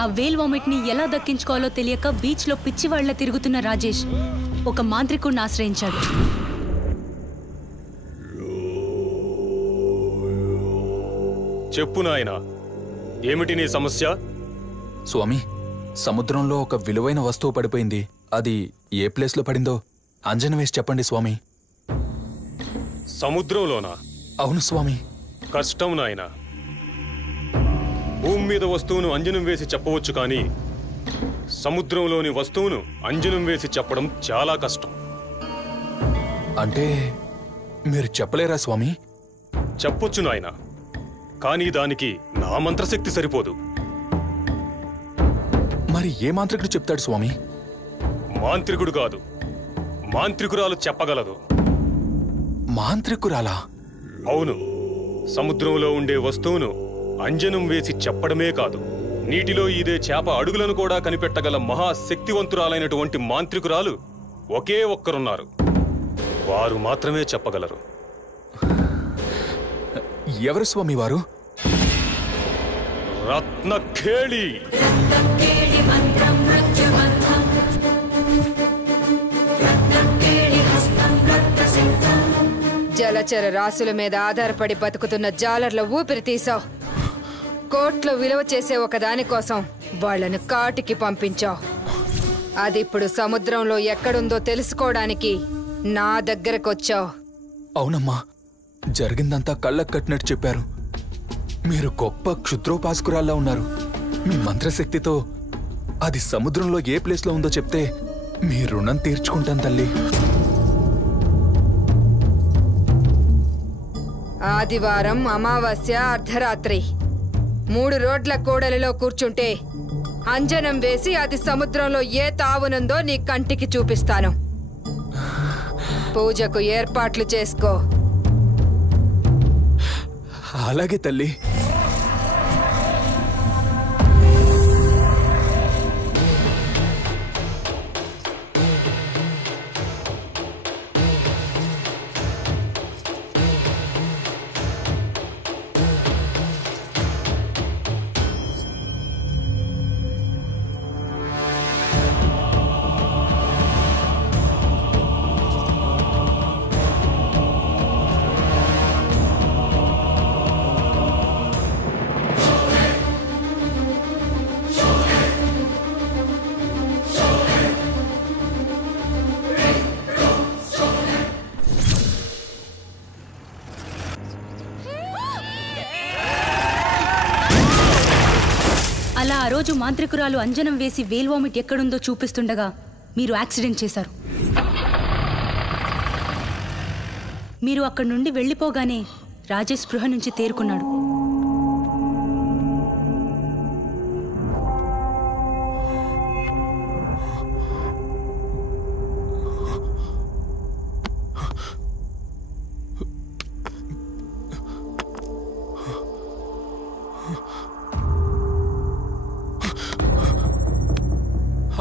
ఆ వేల్ వామిట్ ని ఎలా దక్కించుకోవాలో తెలియక బీచ్ లో పిచ్చివాళ్ల తిరుగుతున్న రాజేష్ ఒక మాంత్రికుడిని ఆశ్రయించాడు. చెప్పు నాయనా, ఏమిటి నీ సమస్య? స్వామి, సముద్రంలో ఒక విలువైన వస్తువు పడిపోయింది. అది ఏ ప్లేస్ లో పడిందో అంజనం వేసి చెప్పండి స్వామి. సముద్రంలోనా? అవును స్వామి. కష్టం నాయనా. భూమి మీద వస్తువును అంజనం వేసి చెప్పవచ్చు, కానీ సముద్రంలోని వస్తువును అంజనం వేసి చెప్పడం చాలా కష్టం. అంటే మీరు చెప్పలేరా స్వామి? చెప్పొచ్చు నాయనా, కానీ దానికి నా మంత్రశక్తి సరిపోదు. మరి ఏ మాంత్రికుడు చెప్తాడు స్వామి? మాంత్రికుడు కాదు, మాంత్రికురాలు చెప్పగలదు. మాంత్రికురాలా? అవును. సముద్రంలో ఉండే వస్తువును అంజనం వేసి చెప్పడమే కాదు, నీటిలో ఈదే చేప అడుగులను కూడా కనిపెట్టగల మహాశక్తివంతురాలైనటువంటి మాంత్రికురాలు ఒకే ఒక్కరున్నారు. వారు మాత్రమే చెప్పగలరు. ఎవరు స్వామి వారు? రత్నఖేళి. జలచర రాసుల మీద ఆధారపడి బతుకుతున్న జాలర్ల ఊపిరి తీసావు. కోట్లు విలువ చేసే ఒక దానికోసం వాళ్ళను కాటికి పంపించావు. అది ఇప్పుడు సముద్రంలో ఎక్కడుందో తెలుసుకోవడానికి నా దగ్గరకొచ్చావు. అవునమ్మా, జరిగిందంతా కళ్ళకు కట్టినట్టు చెప్పారు. మీరు గొప్ప క్షుద్రోపాసకురాల్లా ఉన్నారు. మీ మంత్రశక్తితో అది సముద్రంలో ఏ ప్లేస్లో ఉందో చెప్తే మీ రుణం తీర్చుకుంటాను తల్లి. ఆదివారం అమావాస్య అర్ధరాత్రి 3 రోడ్ల కూడలిలో కూర్చుంటే అంజనం వేసి అది సముద్రంలో ఏ తావునుందో నీ కంటికి చూపిస్తాను. పూజకు ఏర్పాట్లు చేసుకో. అలాగే తల్లి. అలా ఆ రోజు మాంత్రికురాలు అంజనం వేసి వేల్ వామిట్ ఎక్కడుందో చూపిస్తుండగా మీరు యాక్సిడెంట్ చేశారు. మీరు అక్కడి నుండి వెళ్ళిపోగానే రాజేష్ స్పృహ నుంచి తేరుకున్నాడు.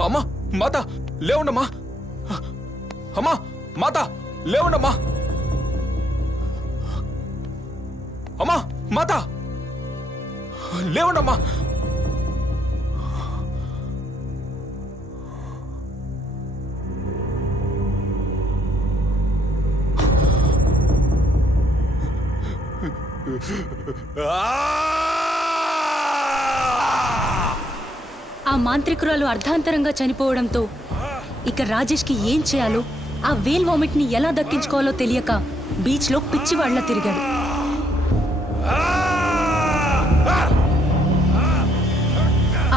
అమ్మా మాత లేవుండమ్మా. అమ్మా మాత లేవుండమ్మా. అమ్మా మాత లేవుండమ్మా. ఆ మాంత్రికురాలు అర్ధాంతరంగా చనిపోవడంతో ఇక రాజేష్కి ఏం చేయాలో, ఆ వేల్ వామిట్ ని ఎలా దక్కించుకోవాలో తెలియక బీచ్లో పిచ్చివాళ్లా తిరిగాడు.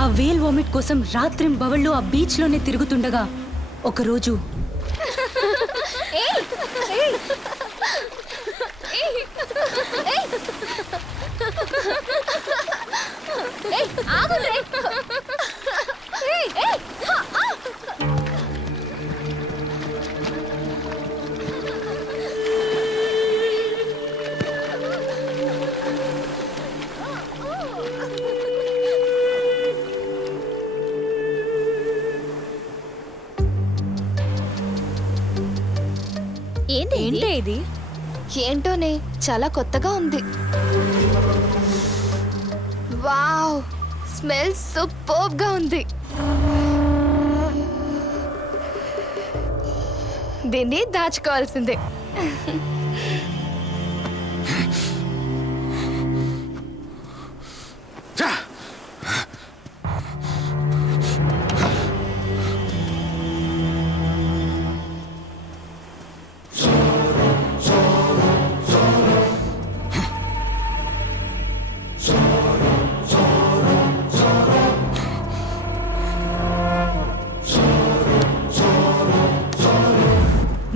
ఆ వేల్ వామిట్ కోసం రాత్రింబవళ్ళు ఆ బీచ్లోనే తిరుగుతుండగా ఒకరోజు ఏంటే ఇది? ఏంటోనే చాలా కొత్తగా ఉంది. వావ్, స్మెల్ సూపర్బ్ గా ఉంది. దీన్ని దాచుకోవాల్సిందే.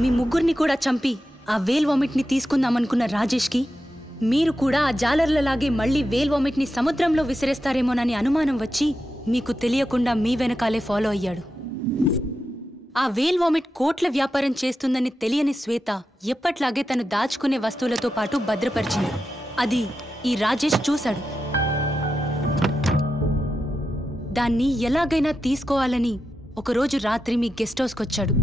మీ ముగ్గురిని కూడా చంపి ఆ వేల్ వామిట్ ని తీసుకుందామనుకున్న రాజేష్ కి మీరు కూడా ఆ జాలర్లలాగే మళ్ళీ వేల్ వామిట్ ని సముద్రంలో విసిరేస్తారేమోనని అనుమానం వచ్చి మీకు తెలియకుండా మీ వెనకాలే ఫాలో అయ్యాడు. ఆ వేల్ వామిట్ కోట్ల వ్యాపారం చేస్తుందని తెలియని శ్వేత ఎప్పట్లాగే తను దాచుకునే వస్తువులతో పాటు భద్రపరిచింది. అది ఈ రాజేష్ చూశాడు. దాన్ని ఎలాగైనా తీసుకోవాలని ఒకరోజు రాత్రి మీ గెస్ట్ హౌస్కొచ్చాడు.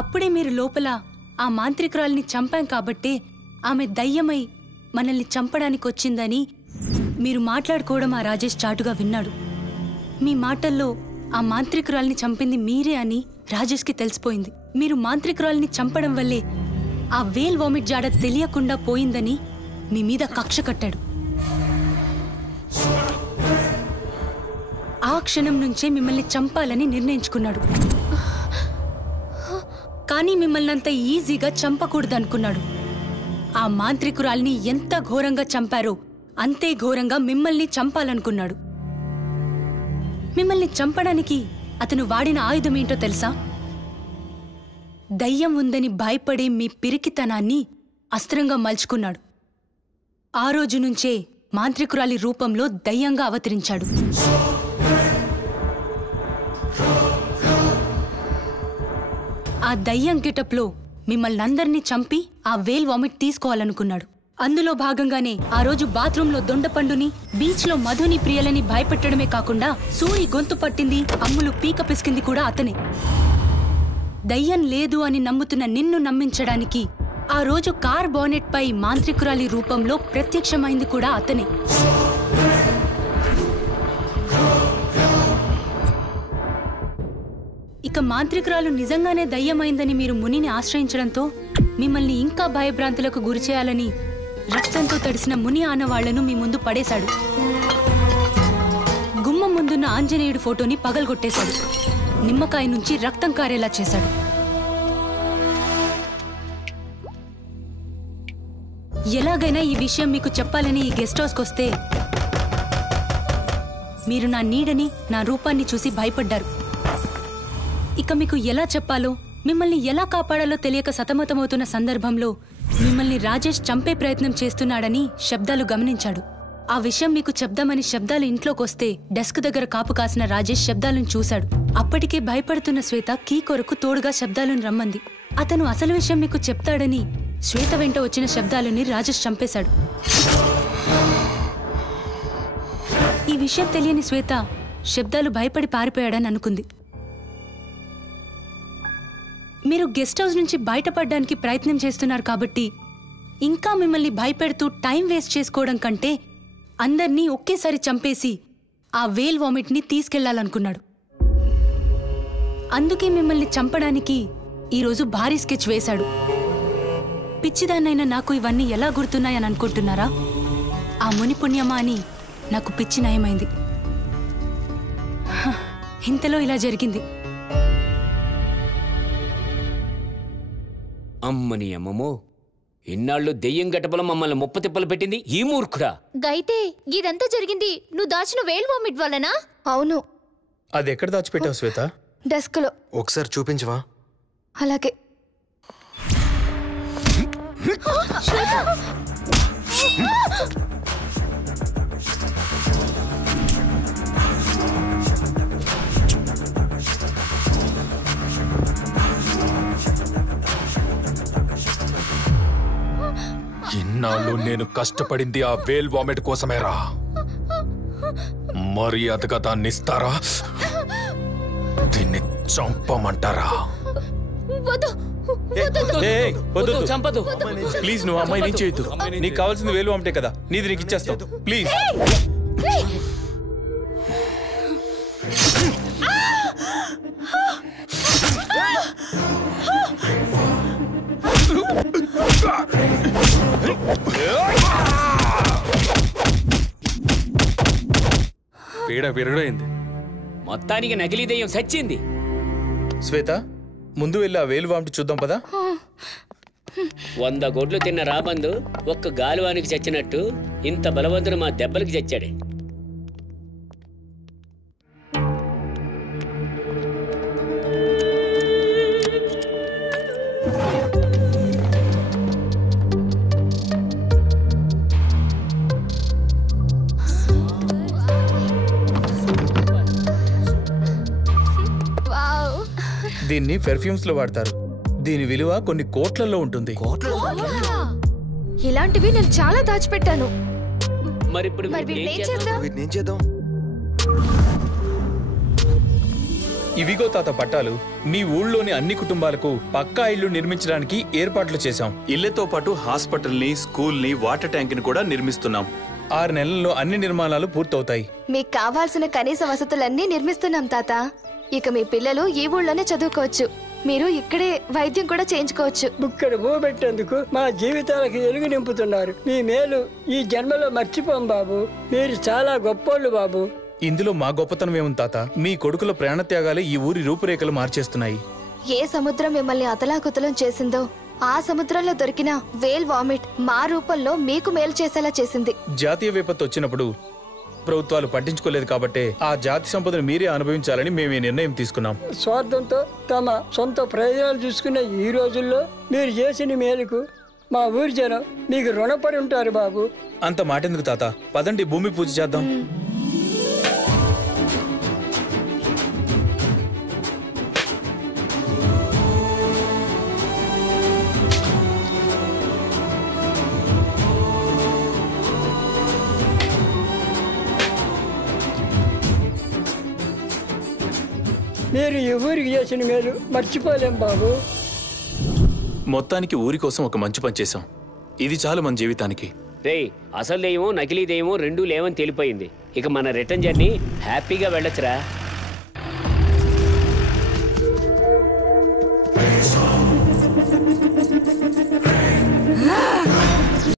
అప్పుడే మీరు లోపల ఆ మాంత్రికురాల్ని చంపాం కాబట్టే ఆమె దయ్యమై మనల్ని చంపడానికి వచ్చిందని మీరు మాట్లాడుకోవడం ఆ రాజేష్ చాటుగా విన్నాడు. మీ మాటల్లో ఆ మాంత్రికురాల్ని చంపింది మీరే అని రాజేష్కి తెలిసిపోయింది. మీరు మాంత్రికురాల్ని చంపడం వల్లే ఆ వేల్ వామిట్ జాడ తెలియకుండా పోయిందని మీ మీద కక్ష కట్టాడు. ఆ క్షణం నుంచే మిమ్మల్ని చంపాలని నిర్ణయించుకున్నాడు. కానీ మిమ్మల్ని అంత ఈజీగా చంపకూడదనుకున్నాడు. ఆ మాంత్రికురాల్ని ఎంత ఘోరంగా చంపారో అంతే ఘోరంగా మిమ్మల్ని చంపాలనుకున్నాడు. మిమ్మల్ని చంపడానికి అతను వాడిన ఆయుధమేంటో తెలుసా? దయ్యం ఉందని భయపడే మీ పిరికితనాన్ని అస్త్రంగా మలుచుకున్నాడు. ఆ రోజు నుంచే మాంత్రికురాలి రూపంలో దయ్యంగా అవతరించాడు. ఆ దయ్యం గెటప్లో మిమ్మల్ని అందరినీ చంపి ఆ వేల్ వామిట్ తీసుకోవాలనుకున్నాడు. అందులో భాగంగానే ఆ రోజు బాత్రూంలో దొండపండుని, బీచ్లో మధుని, ప్రియలని భయపెట్టడమే కాకుండా సూరి గొంతు పట్టింది, అమ్ములు పీక పిసికింది కూడా అతనే. దయ్యం లేదు అని నమ్ముతున్న నిన్ను నమ్మించడానికి ఆ రోజు కార్ బానెట్ పై మాంత్రికురాలి రూపంలో ప్రత్యక్షమైంది కూడా అతనే. ఇక మాంత్రికురాలు నిజంగానే దయ్యమైందని మీరు మునిని ఆశ్రయించడంతో మిమ్మల్ని ఇంకా భయభ్రాంతులకు గురిచేయాలని రక్తంతో తడిసిన ముని ఆనవాళ్లను మీ ముందు పడేశాడు. గుమ్మం ముందున్న ఆంజనేయుడి ఫోటోని పగలగొట్టేశాడు. నిమ్మకాయ నుంచి రక్తం కారేలా చేశాడు. ఎలాగైనా ఈ విషయం మీకు చెప్పాలని ఈ గెస్ట్ హౌస్కొస్తే మీరు నా నీడని, నా రూపాన్ని చూసి భయపడ్డారు. ఇక మీకు ఎలా చెప్పాలో, మిమ్మల్ని ఎలా కాపాడాలో తెలియక సతమతమవుతున్న సందర్భంలో మిమ్మల్ని రాజేష్ చంపే ప్రయత్నం చేస్తున్నాడని శబ్దాలు గమనించాడు. ఆ విషయం మీకు చెప్దామని శబ్దాలు ఇంట్లోకొస్తే డెస్క్ దగ్గర కాపు కాసిన రాజేష్ శబ్దాలను చూశాడు. అప్పటికే భయపడుతున్న శ్వేత కీ కొరకు తోడుగా శబ్దాలను రమ్మంది. అతను అసలు విషయం మీకు చెప్తాడని శ్వేత వెంట వచ్చిన శబ్దాలని రాజేష్ చంపేశాడు. ఈ విషయం తెలియని శ్వేత శబ్దాలు భయపడి పారిపోయాడని అనుకుంది. మీరు గెస్ట్ హౌస్ నుంచి బయటపడడానికి ప్రయత్నం చేస్తున్నారు కాబట్టి ఇంకా మిమ్మల్ని భయపెడుతూ టైం వేస్ట్ చేసుకోవడం కంటే అందర్నీ ఒకేసారి చంపేసి ఆ వేల్ వామిట్ని తీసుకెళ్లాలనుకున్నాడు. అందుకే మిమ్మల్ని చంపడానికి ఈరోజు భారీ స్కెచ్ వేశాడు. పిచ్చిదాన్నైనా నాకు ఇవన్నీ ఎలా గుర్తున్నాయని అనుకుంటున్నారా? ఆ ముని పుణ్యమా అని నాకు పిచ్చి నయమైంది. ఇంతలో ఇలా జరిగింది. అమ్మని అమ్మమో, ఇన్నాళ్ళు దెయ్యం గటపలో మమ్మల్ని ముప్పతిప్పలు పెట్టింది ఈ మూర్ఖుడా. గైతే ఇదంతా జరిగింది నువ్వు దాచిన వేల్ వామిట్ వల్లనా? అవును. అది ఎక్కడ దాచిపెట్టావు శ్వేత? డెస్క్ లో. ఒకసారి చూపించవా? అలాగే. ఇన్నాళ్ళు నేను కష్టపడింది ఆ వేల్ వామిట్ కోసమేరా. మర్యాదగా దాన్ని ఇస్తారా? దీన్ని చంపమంటారా? చంపదు ప్లీజ్. నువ్వు అమ్మాయి నుంచి చేయొద్దు. నీకు కావాల్సింది వేలు వామిటే కదా, నీది నీకు ఇచ్చేస్తావు ప్లీజ్. పీడ పెరగైంది. మొత్తానికి నకిలీ దెయ్యం సచ్చింది. శ్వేత, ముందు వెళ్ళి ఆ వేలు వామిటి చూద్దాం పదా. 100 గోడ్లు తిన్న రాబందు ఒక్క గాలువానికి చచ్చినట్టు ఇంత బలవంతుడు మా దెబ్బలకి చచ్చాడే. దీన్ని పెర్ఫ్యూమ్స్ లో వాడతారు. దీని విలువ కొన్ని కోట్లలో ఉంటుంది. ఇలాంటివి నేను చాలా దాచిపెట్టాను. మరి ఇప్పుడు వీటిని ఏం చేద్దాం? ఇవిగో తాత పట్టాలు. మీ ఊళ్ళోని అన్ని కుటుంబాలకు పక్కా ఇళ్లు నిర్మించడానికి ఏర్పాట్లు చేశాం. ఇళ్లతో పాటు హాస్పిటల్ని, స్కూల్ని, వాటర్ ట్యాంక్ ని కూడా నిర్మిస్తున్నాం. 6 నెలల్లో అన్ని నిర్మాణాలు పూర్తవుతాయి. మీకు కావాల్సిన కనీస వసతులన్నీ నిర్మిస్తున్నాం తాత. ఇక మీ పిల్లలు ఈ ఊళ్ళోనే చదువుకోవచ్చు. మీరు ఇక్కడే వైద్యం కూడా చేయించుకోవచ్చు. ఇక్కడ భూమి పెట్టేందుకు మా జీవితాలకు ఎలుగు నింపుతున్నారు. మీ మేలు ఈ జన్మలో మర్చిపోం బాబు. మీరు చాలా గొప్పోళ్ళు బాబు. ఇందులో మా గొప్పతనం ఏముంది తాత? మీ కొడుకుల ప్రాణత్యాగాలే ఈ ఊరి రూపురేఖలు మార్చేస్తున్నాయి. ఏ సముద్రం మిమ్మల్ని అతలాకుతలం చేసిందో ఆ సముద్రంలో దొరికిన వేల్ వామిట్ మా రూపంలో మీకు మేలు చేసేలా చేసింది. జాతీయ విపత్తు వచ్చినప్పుడు ప్రభుత్వాలు పట్టించుకోలేదు కాబట్టి ఆ జాతి సంపదను మీరే అనుభవించాలని మేము ఈ నిర్ణయం తీసుకున్నాం. స్వార్థంతో తమ సొంత ప్రయోజనాలు చూసుకునే ఈ రోజుల్లో మీరు చేసిన మేలుకు మా ఊరి జనం మీకు రుణపడి ఉంటారు బాబు. అంత మాటెందుకు తాత, పదండి భూమి పూజ చేద్దాం. మీరు ఈ ఊరికి చేసిన మేలు మర్చిపోలేం బాబు. మొత్తానికి ఊరి కోసం ఒక మంచి పని చేశాం. ఇది చాలు మన జీవితానికి. రేయ్, అసలు దెయ్యమో నకిలీ దెయ్యమో రెండూ లేవని తెలిపోయింది. ఇక మన రిటర్న్ జర్నీ హ్యాపీగా వెళ్ళొచ్చురా.